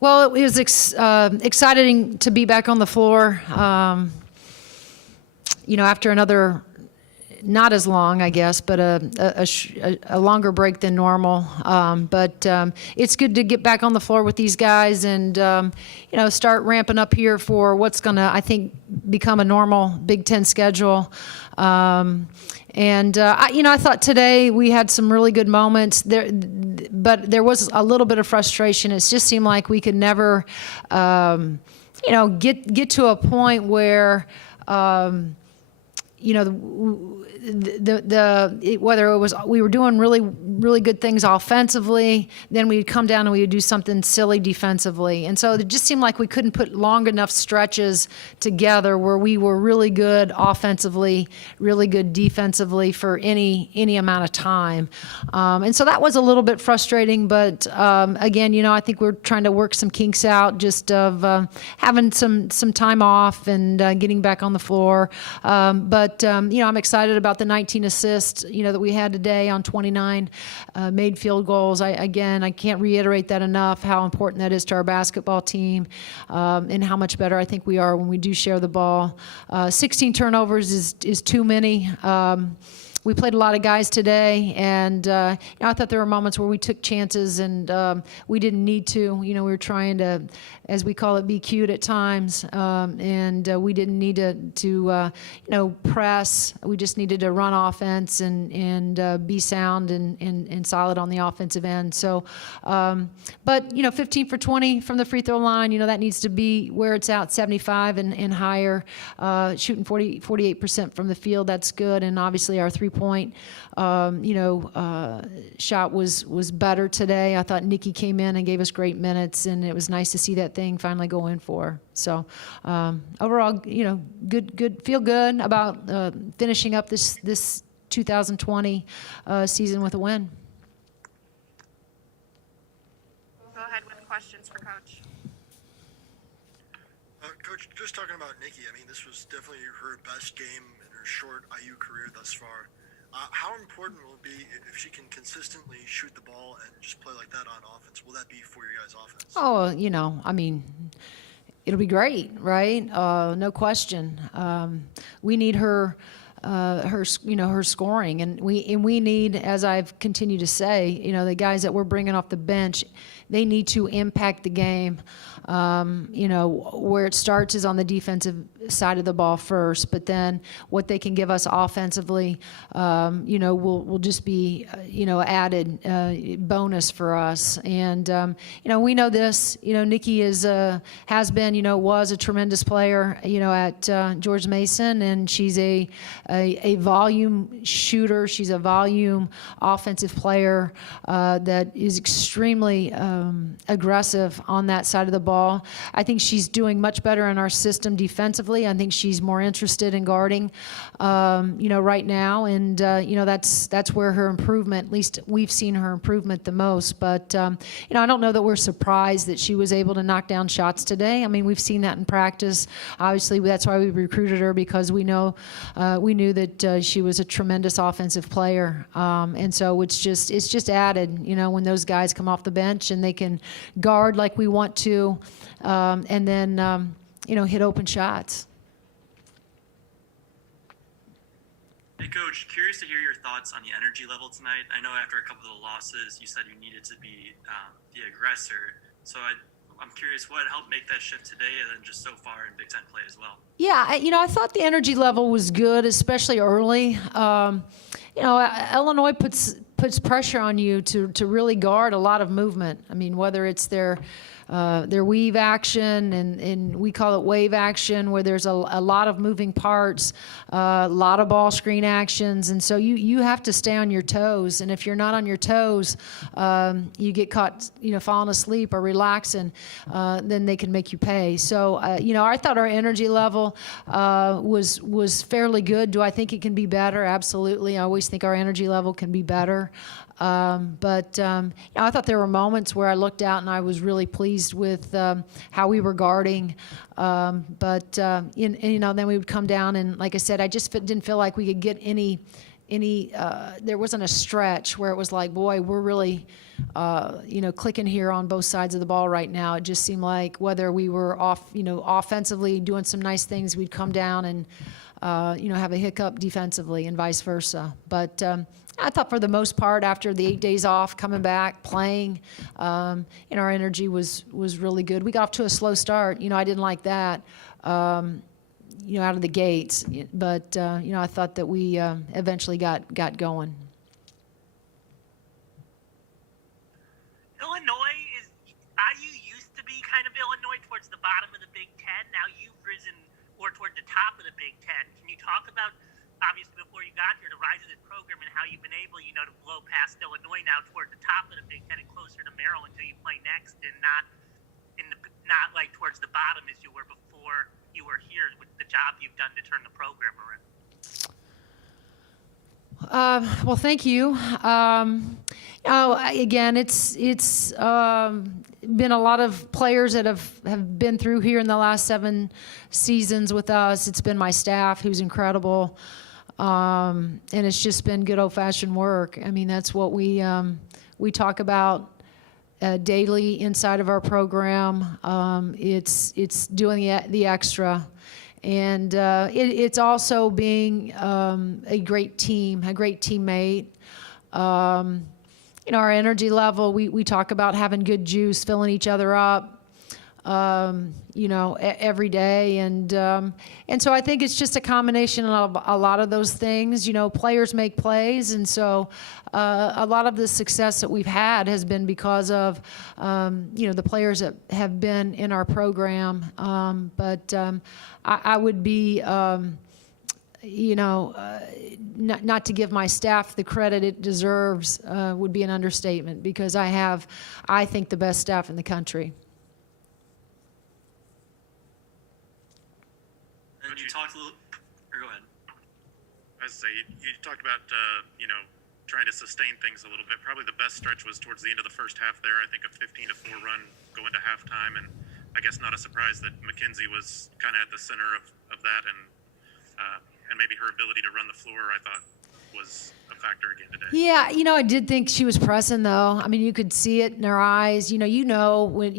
Well, it was exciting to be back on the floor. After another, not as long, I guess, but a longer break than normal. But it's good to get back on the floor with these guys and, start ramping up here for what's going to, I think, become a normal Big Ten schedule. I thought today we had some really good moments there, but there was a little bit of frustration. It just seemed like we could never, get to a point where, whether it was we were doing really good things offensively, then we'd come down and we would do something silly defensively, and so it just seemed like we couldn't put long enough stretches together where we were really good offensively, really good defensively for any amount of time, and so that was a little bit frustrating. But again, I think we're trying to work some kinks out, just of having some time off and getting back on the floor. But I'm excited about the 19 assists, that we had today on 29 made field goals. I can't reiterate that enough, how important that is to our basketball team, and how much better I think we are when we do share the ball. 16 turnovers is too many. We played a lot of guys today, and I thought there were moments where we took chances and we didn't need to. We were trying to, as we call it, be cute at times, and we didn't need to press. We just needed to run offense and be sound and solid on the offensive end. So, but 15 for 20 from the free throw line. That needs to be where it's at, 75 and higher. Shooting 48% from the field, that's good, and obviously our three-point shot was better today. I thought Niki came in and gave us great minutes, and it was nice to see that thing finally go in for her. So overall, good, feel good about finishing up this 2020 season with a win. We'll go ahead with questions for Coach. Coach, just talking about Niki, this was definitely her best game in her short IU career thus far. How important will it be if she can consistently shoot the ball and just play like that on offense? Will that be for your guys' offense? Oh, it'll be great, right? No question. We need her scoring, and we need, as I've continued to say, the guys that we're bringing off the bench, they need to impact the game. Where it starts is on the defensive side of the ball first, but then what they can give us offensively, will just be, added bonus for us. And, we know this, Niki has been, was a tremendous player, at George Mason, and she's a volume shooter. She's a volume offensive player that is extremely aggressive on that side of the ball. I think she's doing much better in our system defensively. I think she's more interested in guarding, right now, and that's where her improvement, at least we've seen her improvement the most. But I don't know that we're surprised that she was able to knock down shots today. We've seen that in practice. Obviously, that's why we recruited her, because we knew that she was a tremendous offensive player, and so it's just added, when those guys come off the bench and they can guard like we want to. And then, hit open shots. Hey, Coach, curious to hear your thoughts on the energy level tonight. I know after a couple of the losses, you said you needed to be the aggressor. So I'm curious what helped make that shift today and then just so far in Big Ten play as well. Yeah, I thought the energy level was good, especially early. Illinois puts pressure on you to really guard a lot of movement. Whether it's their weave action, and we call it wave action, where there's a lot of moving parts, a lot of ball screen actions, and so you have to stay on your toes. And if you're not on your toes, you get caught, falling asleep or relaxing, then they can make you pay. So, I thought our energy level was fairly good. Do I think it can be better? Absolutely. I always think our energy level can be better. But I thought there were moments where I looked out and I was really pleased with how we were guarding. But then we would come down, and like I said, I just didn't feel like we could get any there wasn't a stretch where it was like, boy, we're really, clicking here on both sides of the ball right now. It just seemed like whether we were offensively doing some nice things, we'd come down and, have a hiccup defensively and vice versa. But I thought for the most part, after the 8 days off, coming back, playing, our energy was really good. We got off to a slow start. I didn't like that. Out of the gates, but I thought that we eventually got going. Illinois IU used to be kind of Illinois towards the bottom of the Big Ten. Now you've risen more toward the top of the Big Ten. Can you talk about, obviously before you got here, the rise of this program and how you've been able, to blow past Illinois now toward the top of the Big Ten and closer to Maryland until you play next, and not like towards the bottom as you were before you were here with the job you've done to turn the program around? Well, thank you. Again, it's been a lot of players that have been through here in the last 7 seasons with us. It's been my staff, who's incredible, and it's just been good old-fashioned work. I mean, that's what we talk about daily inside of our program. It's doing the extra, and it's also being a great team, a great teammate. Our energy level, we talk about having good juice, filling each other up, every day. And so I think it's just a combination of a lot of those things. Players make plays. And so a lot of the success that we've had has been because of, the players that have been in our program. But I would be, not to give my staff the credit it deserves would be an understatement, because I think, the best staff in the country. And you talked a little, or go ahead. I was say you talked about trying to sustain things a little bit. Probably the best stretch was towards the end of the first half there. I think a 15-4 run going to halftime, and I guess not a surprise that McKenzie was kind of at the center of that, and maybe her ability to run the floor, I thought, was a factor again today. Yeah, I did think she was pressing, though. I mean, you could see it in her eyes. When when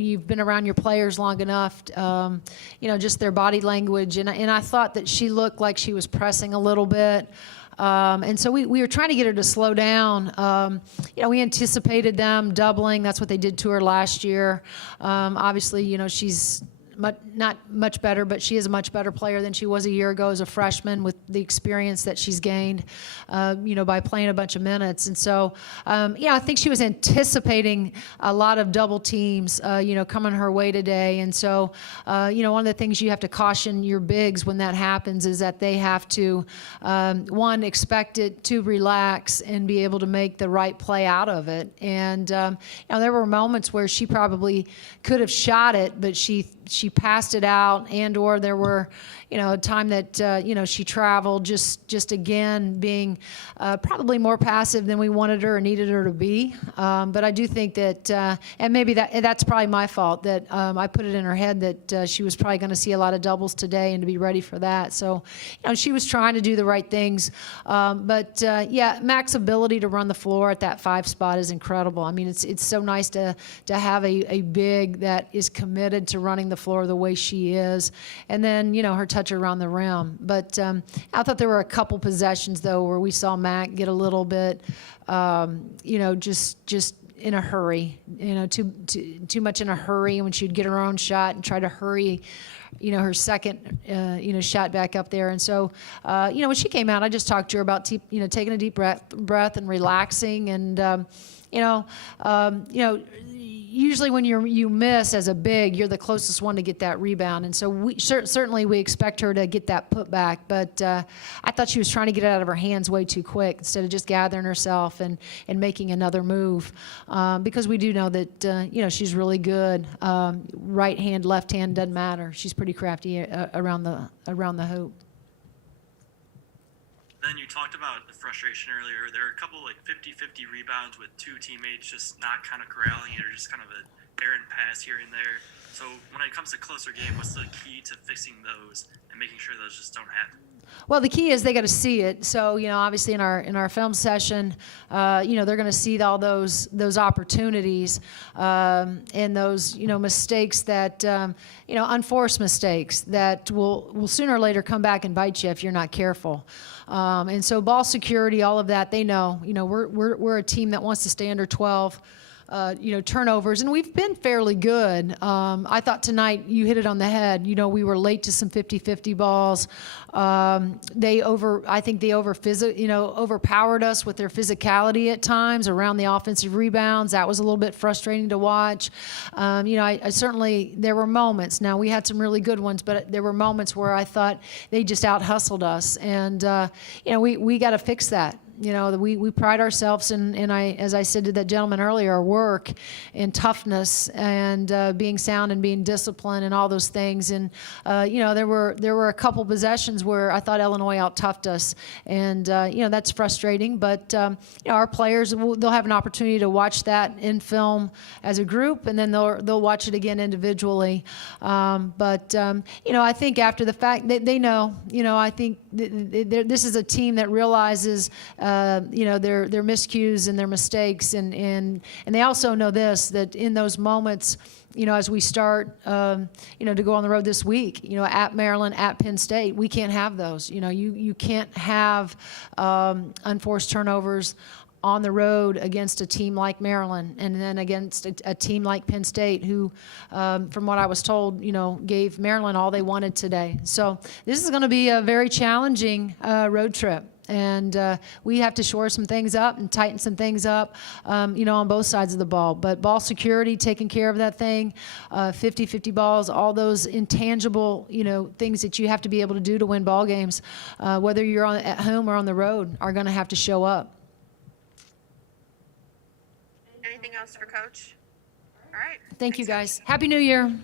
you've been around your players long enough, just their body language. And I thought that she looked like she was pressing a little bit. And so we were trying to get her to slow down. We anticipated them doubling. That's what they did to her last year. Obviously, she's not much better, but she is a much better player than she was a year ago as a freshman, with the experience that she's gained, by playing a bunch of minutes. And so, I think she was anticipating a lot of double teams, coming her way today. And so, one of the things you have to caution your bigs when that happens is that they have to, one, expect it to relax and be able to make the right play out of it. And, there were moments where she probably could have shot it, but she passed it out, or there were, a time that, she traveled, just again being probably more passive than we wanted her or needed her to be. But I do think that, and maybe that's probably my fault, that I put it in her head that she was probably going to see a lot of doubles today and to be ready for that. So, she was trying to do the right things. But Mac's ability to run the floor at that 5 spot is incredible. I mean, it's so nice to have a big that is committed to running the floor the way she is. And then, her touch around the rim. But I thought there were a couple possessions, though, where we saw Mac get a little bit, just in a hurry, too much in a hurry. And when she'd get her own shot and try to hurry, her second, shot back up there. And so, when she came out, I just talked to her about, taking a deep breath and relaxing. And, usually when you miss as a big, you're the closest one to get that rebound. And so certainly we expect her to get that put back. But I thought she was trying to get it out of her hands way too quick instead of just gathering herself and making another move. Because we do know that, she's really good. Right hand, left hand, doesn't matter. She's pretty crafty around the hoop. Then you talked about the frustration earlier. There are a couple 50-50 rebounds with 2 teammates just not kind of corralling it, or just kind of an errant pass here and there. So when it comes to closer game, what's the key to fixing those and making sure those just don't happen? Well, the key is they got to see it. So, obviously in our film session, they're going to see all those opportunities and those, mistakes that, unforced mistakes that will sooner or later come back and bite you if you're not careful. And so ball security, all of that, they know. We're a team that wants to stay under 12. Turnovers, and we've been fairly good. I thought tonight you hit it on the head. We were late to some 50-50 balls. I think they overpowered us with their physicality at times around the offensive rebounds. That was a little bit frustrating to watch. I certainly, there were moments. Now, we had some really good ones, but there were moments where I thought they just out-hustled us. And, we got to fix that. We pride ourselves in, as I said to that gentleman earlier, our work and toughness and being sound and being disciplined and all those things. And there were a couple possessions where I thought Illinois out-toughed us, and that's frustrating. But our players, they'll have an opportunity to watch that in film as a group, and then they'll watch it again individually. I think after the fact, they know. I think this is a team that realizes. Their miscues and their mistakes, and they also know this, that in those moments, as we start, to go on the road this week, at Maryland, at Penn State, we can't have those. You can't have unforced turnovers on the road against a team like Maryland, and then against a team like Penn State, who, from what I was told, gave Maryland all they wanted today. So this is going to be a very challenging road trip. And we have to shore some things up and tighten some things up, on both sides of the ball. But ball security, taking care of that thing, 50-50 balls, all those intangible, things that you have to be able to do to win ball games, whether you're at home or on the road, are going to have to show up. Anything else for Coach? All right. Thank you, guys. Happy New Year.